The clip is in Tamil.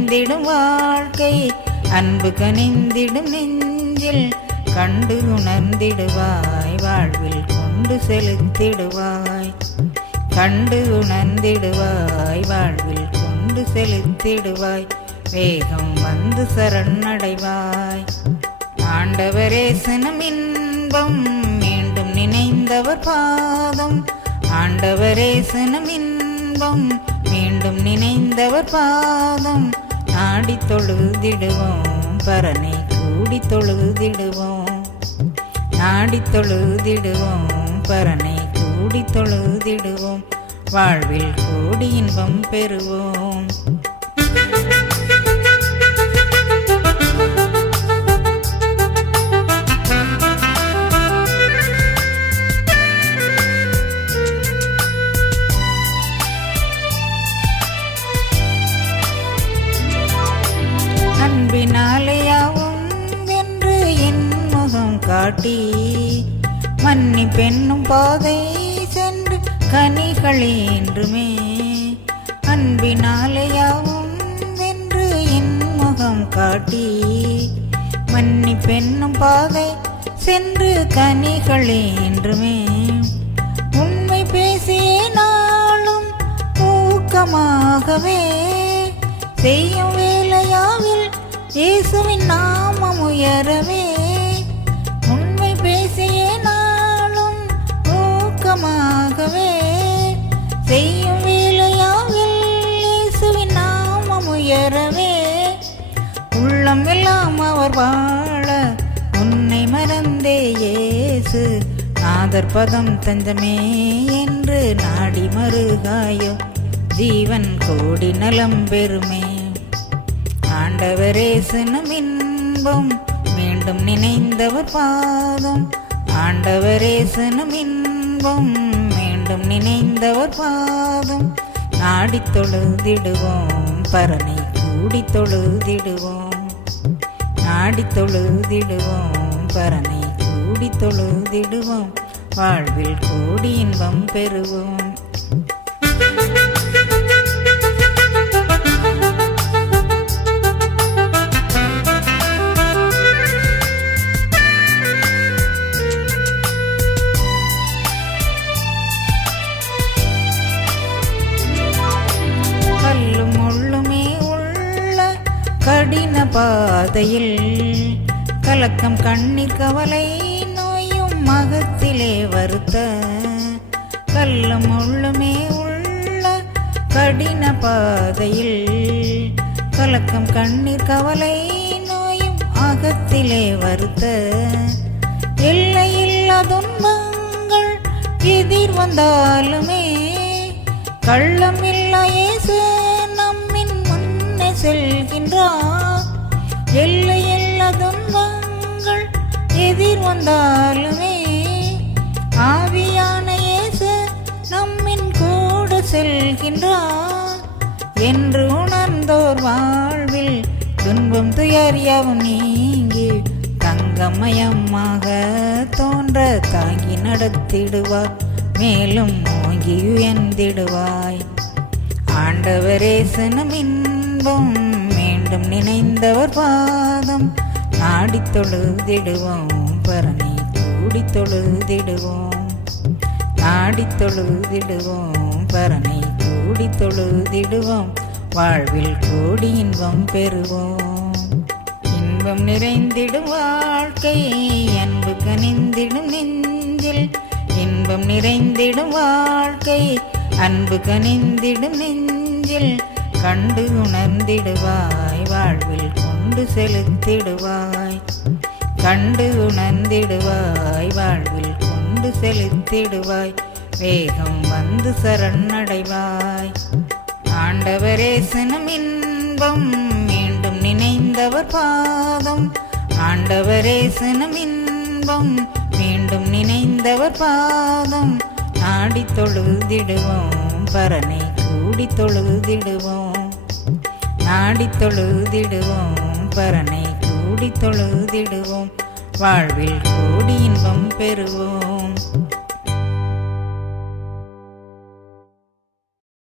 நிறைந்திடும் வாழ்க்கை அன்பு கனிந்திடும் நெஞ்சில் கண்டு உணர்ந்திடுவாய் வாழ்வில் கொண்டு செலுத்திடுவாய் கண்டு உணர்ந்திடுவாய் வாழ்வில் கொண்டு செலுத்திடுவாய் வேகம் வந்து சரணடைவாய் ஆண்டவரே சனம் இன்பம் மீண்டும் நினைந்தவர் பாதம் ஆண்டவரே சனம் இன்பம் மீண்டும் நினைந்தவர் பாதம் நாடி தொழுதிடுவோம் பரனை கூடி தொழுதிடுவோம் நாடி தொழுதிடுவோம் பரனை கூடி தொழுதிடுவோம் வாழ்வில் கூடி இன்பம் பெறுவோம் அன்பினாலேயாவும் என்று என் முகம் காட்டி மன்னி பெண்ணும் பாதை சென்று கனிகளே என்றுமே அன்பினாலேயாவும் என்று என் முகம் காட்டி மன்னி பெண்ணும் பாதை சென்று கனிகளே என்றுமே உண்மை பேசிய நாளும் ஊக்கமாகவே செய்யும் வேலையாவில் இயேசுவின் நாமம் உயரவே உண்மை பேசிய நாளும் ஊக்கமாகவே செய்யும் வேலையாவில் இயேசுவின் நாமம் உயரவே உள்ளம் எல்லாம் அவர் வாழ உன்னை மறந்தே இயேசு நாதர் பதம் தஞ்சமே என்று நாடி மருகாயோ ஜீவன் கோடி நலம் பெறுமே ஆண்டவரே சனம் இன்பம் மீண்டும் நினைந்தவர் பாதம் ஆண்டவரே சனம் இன்பம் மீண்டும் நினைந்தவர் பாதம் நாடி தொழுதிடுவோம் பரனை கூடி தொழுதிடுவோம் நாடி தொழுதிடுவோம் பரனை கூடி தொழுதிடுவோம் வாழ்வில் கூடி இன்பம் பெறுவோம் கடின பாதையில் கலக்கம் கண்ணீர் கவலை நோயும் மகத்திலே வருத்த கல்லும் உள்ளுமே உள்ள கடின பாதையில் கலக்கம் கண்ணீர் கவலை நோயும் அகத்திலே வருத்த எல்லையில்லா துன்பங்கள் எதிர் வந்தாலுமே கள்ளமில்லா இயேசு நம்மின் முன்னே செல்கின்றார் எல்லையில்லா துன்பங்கள் எதிர் வந்தாலுமே ஆவியான இயேசு நம்மின் கூட செல்கின்றார் என்று உணர்ந்தோர் வாழ்வில் துன்பம் துயரியாவும் நீங்கி தங்கமயமாக தோன்ற தாங்கி நடத்திடுவார் மேலும் ஓங்கி உயர்ந்திடுவாய் ஆண்டவரே சனம் இன்பம் மீண்டும் நினைந்தவர் பாதம் நாடி தொழுதிடுவோம் பரனை கூடி தொழுதிடுவோம் நாடி தொழுதிடுவோம் பரனை கூடி தொழுதிடுவோம் வாழ்வில் கூடி இன்பம் பெறுவோம் இன்பம் நிறைந்திடும் வாழ்க்கை அன்பு கனிந்திடும் நெஞ்சில் இன்பம் நிறைந்திடும் வாழ்க்கை அன்பு கனிந்திடும் நெஞ்சில் கண்டு உணர்ந்திடுவாய் வாழ்வில் கொண்டு செலுத்திடுவாய் கண்டு உணர்ந்திடுவாய் வாழ்வில் கொண்டு செலுத்திடுவாய் வேகம் வந்து சரணடைவாய் ஆண்டவரே சனம் இன்பம் மீண்டும் நினைந்தவர் பாதம் ஆண்டவரே சனம் இன்பம் மீண்டும் நினைந்தவர் பாதம் நாடி தொழுதிடுவோம் பரனை கூடி தொழுதிடுவோம் நாடி தொழுதிடுவோம் பரனை கூடி தொழுதிடுவோம் வாழ்வில் கூடி இன்பம் பெறுவோம்.